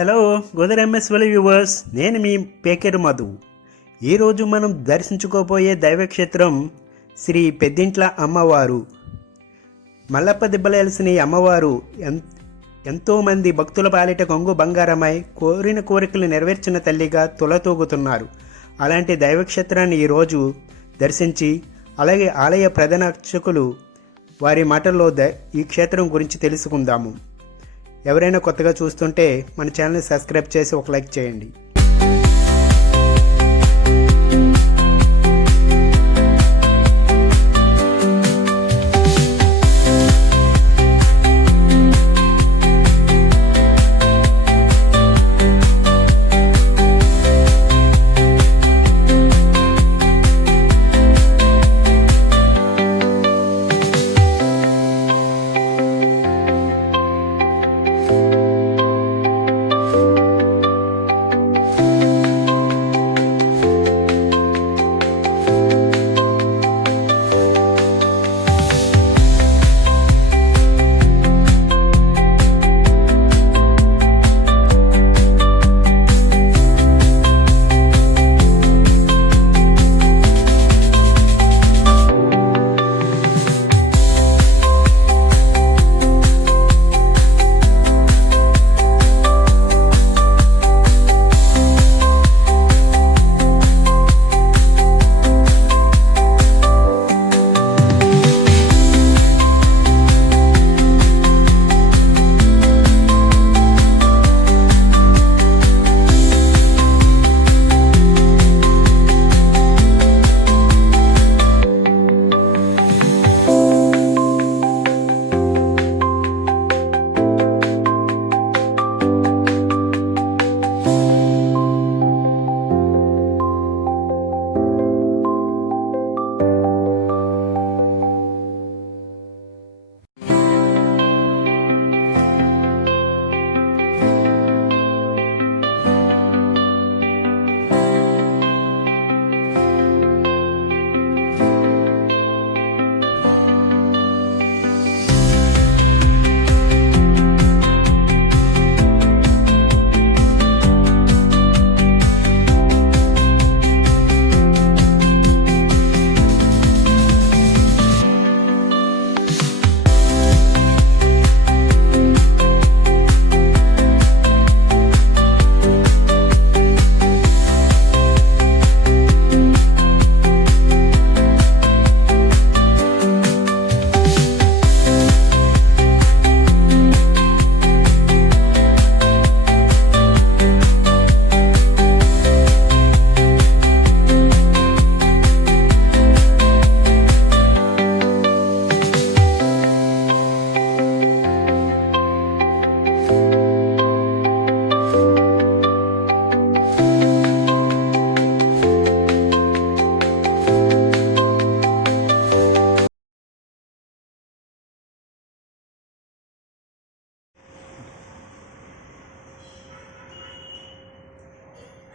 Hello Gwadar MS well viewers, నేను మీ పేకెరు మధు. ఈరోజు మనం దర్శించుకోబోయే దైవక్షేత్రం శ్రీ పెద్దింట్ల అమ్మవారు. మల్లప్ప దిబ్బలేసిన ఈ అమ్మవారు ఎంతోమంది భక్తుల పాలిట కొంగు బంగారమై కోరిన కోరికలు నెరవేర్చిన తల్లిగా తులతూగుతున్నారు. అలాంటి దైవక్షేత్రాన్ని ఈరోజు దర్శించి అలాగే ఆలయ ప్రధాన అర్చకులు వారి మాటల్లో ఈ క్షేత్రం గురించి తెలుసుకుందాము. ఎవరైనా కొత్తగా చూస్తుంటే మన ఛానల్ని సబ్స్క్రైబ్ చేసి ఒక లైక్ చేయండి.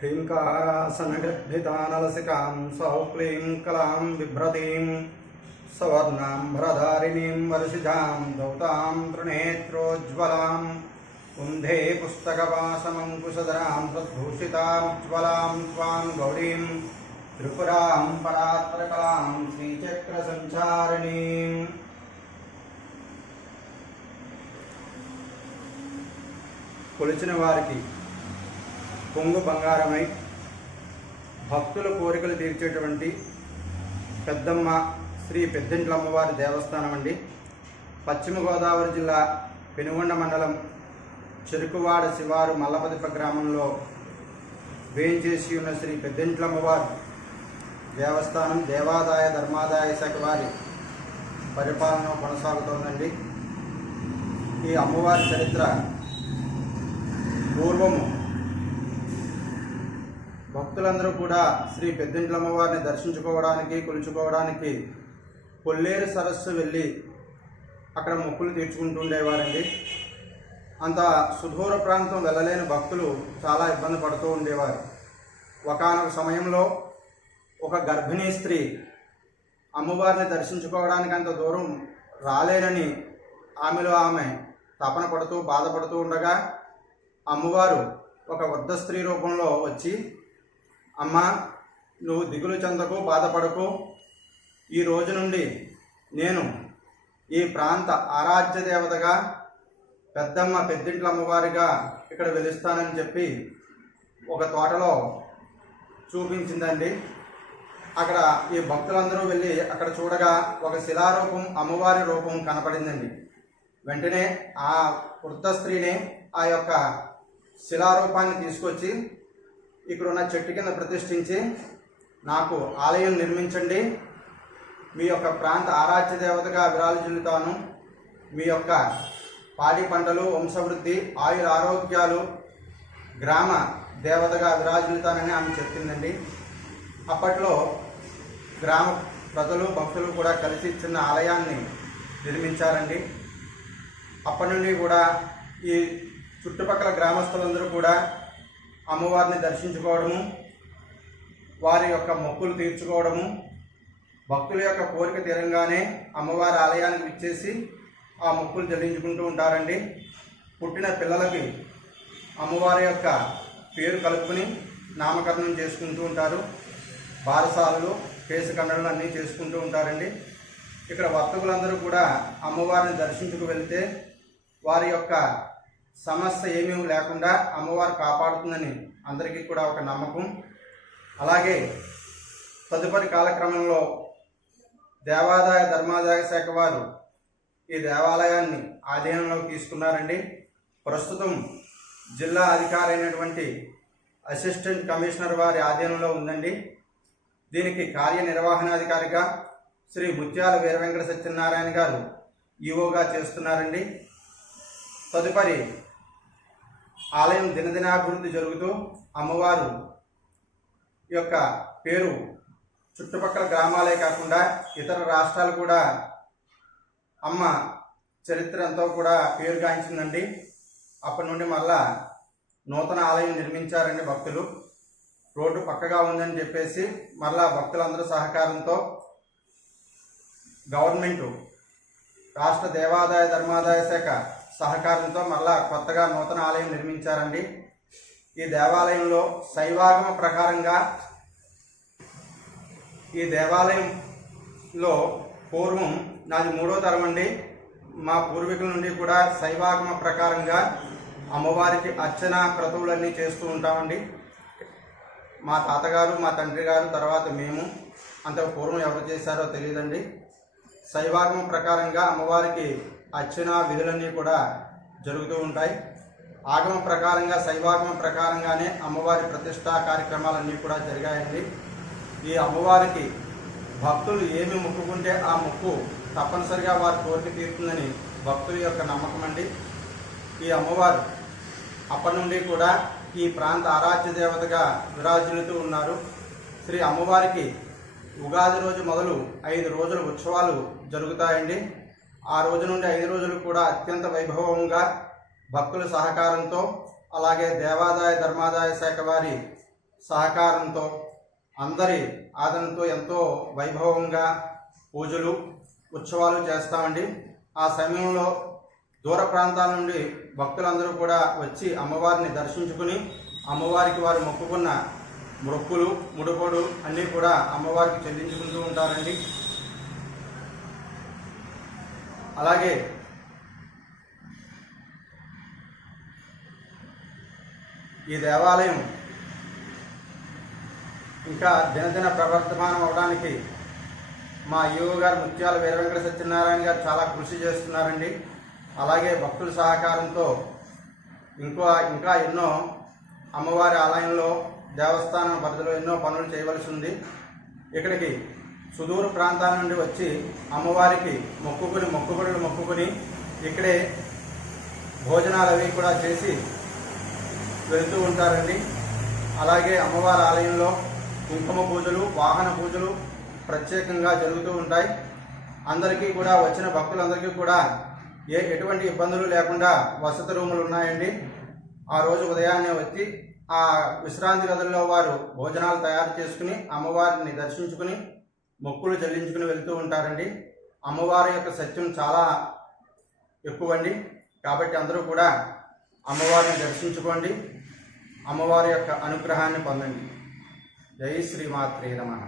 ह्रीङ्कारासनगर्भितानलसिकां सौक्लीं कलां बिभ्रतीं सवर्णाम्बरधारिणीं वर्षिजां दौतां त्रिनेत्रोज्ज्वलां कुन्धे पुस्तकपाशमङ्कुशधरां तद्भूषितामुज्ज्वलां त्वां गौरीं त्रिपुरां परात्परकलां श्रीचक्रसञ्चारिणीं కొలిచిన వారికి కొంగు బంగారమై భక్తుల కోరికలు తీర్చేటువంటి పెద్దమ్మ శ్రీ పెద్దింట్ల అమ్మవారి దేవస్థానం అండి. పశ్చిమ గోదావరి జిల్లా పెనుగొండ మండలం చెరుకువాడ శివారు మల్లపదిప్ప గ్రామంలో వేంచేసి ఉన్న శ్రీ పెద్దింట్ల అమ్మవారి దేవస్థానం దేవాదాయ ధర్మాదాయ శాఖ వారి పరిపాలన కొనసాగుతోందండి. ఈ అమ్మవారి చరిత్ర పూర్వము భక్తులందరూ కూడా శ్రీ పెద్దింట్ల అమ్మవారిని దర్శించుకోవడానికి కొలుచుకోవడానికి కొల్లేరు సరస్సు వెళ్ళి అక్కడ మొక్కులు తీర్చుకుంటూ ఉండేవారండి. అంత సుదూర ప్రాంతం వెళ్ళలేని భక్తులు చాలా ఇబ్బంది పడుతూ ఉండేవారు. ఒకానొక సమయంలో ఒక గర్భిణీ స్త్రీ అమ్మవారిని దర్శించుకోవడానికి అంత దూరం రాలేనని ఆమెలో ఆమె తపన పడుతూ బాధపడుతూ ఉండగా అమ్మవారు ఒక వృద్ధ స్త్రీ రూపంలో వచ్చి, అమ్మ నువ్వు దిగులు చెందకు, బాధపడకు, ఈ రోజు నుండి నేను ఈ ప్రాంత ఆరాధ్య దేవతగా పెద్దమ్మ పెద్దింట్ల అమ్మవారిగా ఇక్కడ వెలుస్తానని చెప్పి ఒక తోటలో చూపించిందండి. అక్కడ ఈ భక్తులందరూ వెళ్ళి అక్కడ చూడగా ఒక శిలారూపం, అమ్మవారి రూపం కనపడిందండి. వెంటనే ఆ వృద్ధ స్త్రీని ఆ యొక్క శిలారూపాన్ని తీసుకొచ్చి ఇక్కడ ఉన్న చెట్టు కింద ప్రతిష్ఠించి, నాకు ఆలయం నిర్మించండి, మీ యొక్క ప్రాంత ఆరాధ్య దేవతగా విరాజిల్లుతాను, మీ యొక్క పాడి పంటలు, వంశవృద్ధి, ఆయుర ఆరోగ్యాలు, గ్రామ దేవతగా విరాజిల్లుతానని ఆమె చెప్పిందండి. అప్పట్లో గ్రామ ప్రజలు, భక్తులు కూడా కలిసి చిన్న ఆలయాన్ని నిర్మించారండి. అప్పటి నుండి కూడా ఈ చుట్టుపక్కల గ్రామస్తులందరూ కూడా అమ్మవారిని దర్శించుకోవడము, వారి యొక్క మొక్కులు తీర్చుకోవడము, భక్తుల యొక్క కోరిక తీరంగానే అమ్మవారి ఆలయానికి విచ్చేసి ఆ మొక్కులు చెల్లించుకుంటూ ఉంటారండి. పుట్టిన పిల్లలకి అమ్మవారి యొక్క పేరు కలుపుకొని నామకరణం చేసుకుంటూ ఉంటారు. బారసాలలు, కేశఖండనలు అన్నీ చేసుకుంటూ ఉంటారండి. ఇక్కడ వర్తకులందరూ కూడా అమ్మవారిని దర్శించుకు వెళ్తే వారి యొక్క సమస్య ఏమీ లేకుండా అమ్మవారు కాపాడుతుందని అందరికీ కూడా ఒక నమ్మకం. అలాగే తదుపరి కాలక్రమంలో దేవాదాయ ధర్మాదాయ శాఖ వారు ఈ దేవాలయాన్ని ఆధీనంలోకి తీసుకున్నారండి. ప్రస్తుతం జిల్లా అధికారి అయినటువంటి అసిస్టెంట్ కమిషనర్ వారి ఆధీనంలో ఉందండి. దీనికి కార్యనిర్వహణాధికారిగా శ్రీ ముత్యాల వీర వెంకట సత్యనారాయణ గారు ఈవోగా చేస్తున్నారండి. తదుపరి ఆలయం దినదినాభివృద్ధి జరుగుతూ అమ్మవారు యొక్క పేరు చుట్టుపక్కల గ్రామాలే కాకుండా ఇతర రాష్ట్రాలు కూడా అమ్మ చరిత్ర ఎంతో కూడా పేరుగాంచిందండి. అప్పటి నుండి మళ్ళా నూతన ఆలయం నిర్మించారండి భక్తులు. రోడ్డు పక్కగా ఉందని చెప్పేసి మళ్ళా భక్తులందరూ సహకారంతో గవర్నమెంటు, రాష్ట్ర దేవాదాయ ధర్మాదాయ శాఖ సహకారంతో మళ్ళా కొత్తగా నూతన ఆలయం నిర్మించారండి. ఈ దేవాలయంలో శైవాగమ ప్రకారంగా ఈ దేవాలయంలో పూర్వం నాది 3వ తరం అండి. మా పూర్వీకుల నుండి కూడా శైవాగమ ప్రకారంగా అమ్మవారికి అర్చన క్రతువులన్నీ చేస్తూ ఉంటామండి. మా తాతగారు, మా తండ్రి గారు, తర్వాత మేము, అంతకు పూర్వం ఎవరు చేశారో తెలియదండి. శైవాగమ ప్రకారంగా అమ్మవారికి అర్చన విధులన్నీ కూడా జరుగుతూ ఉంటాయి. ఆగమ ప్రకారంగా, శైవాగమ ప్రకారంగానే అమ్మవారి ప్రతిష్టా కార్యక్రమాలన్నీ కూడా జరిగాయండి. ఈ అమ్మవారికి భక్తులు ఏమి మొక్కుకుంటే ఆ మొక్కు తప్పనిసరిగా వారి కోరిక తీరుతుందని భక్తుల యొక్క నమ్మకం అండి. ఈ అమ్మవారు అప్పటి నుండి కూడా ఈ ప్రాంత ఆరాధ్య దేవతగా విరాజిల్లుతూ ఉన్నారు. శ్రీ అమ్మవారికి ఉగాది రోజు మొదలు 5 రోజుల ఉత్సవాలు జరుగుతాయండి. ఆ రోజు నుండి 5 రోజులు కూడా అత్యంత వైభవంగా భక్తుల సహకారంతో, అలాగే దేవాదాయ ధర్మాదాయ శాఖ వారి సహకారంతో, అందరి ఆదరణతో ఎంతో వైభవంగా పూజలు, ఉత్సవాలు చేస్తామండి. ఆ సమయంలో దూర ప్రాంతాల నుండి భక్తులందరూ కూడా వచ్చి అమ్మవారిని దర్శించుకుని అమ్మవారికి వారు మొక్కుకున్న మొక్కులు, ముడుపుడు అన్నీ కూడా అమ్మవారికి చెల్లించుకుంటూ ఉంటారండి. అలాగే ఈ దేవాలయం ఇంకా దినదిన ప్రవర్తమానం అవడానికి మా ఈవో గారు ముత్యాల వీర వెంకట సత్యనారాయణ గారు చాలా కృషి చేస్తున్నారండి. అలాగే భక్తుల సహకారంతో ఇంకా ఎన్నో అమ్మవారి ఆలయంలో, దేవస్థానం పరిధిలో ఎన్నో పనులు చేయవలసి ఉంది. ఇక్కడికి సుదూర ప్రాంతాల నుండి వచ్చి అమ్మవారికి మొక్కుకుని ఇక్కడే భోజనాలు అవి కూడా చేసి వెళుతూ ఉంటారండి. అలాగే అమ్మవారి ఆలయంలో కుంకుమ పూజలు, వాహన పూజలు ప్రత్యేకంగా జరుగుతూ ఉంటాయి. అందరికీ కూడా, వచ్చిన భక్తులందరికీ కూడా ఎటువంటి ఇబ్బందులు లేకుండా వసతి రూములు ఉన్నాయండి. ఆ రోజు ఉదయాన్నే వచ్చి ఆ విశ్రాంతి గదుల్లో వారు భోజనాలు తయారు చేసుకుని అమ్మవారిని దర్శించుకుని మొక్కులు చెల్లించుకుని వెళ్తూ ఉంటారండి. అమ్మవారి యొక్క సత్యం చాలా ఎక్కువండి. కాబట్టి అందరూ కూడా అమ్మవారిని దర్శించుకోండి, అమ్మవారి యొక్క అనుగ్రహాన్ని పొందండి. జై శ్రీమాత్రే నమః.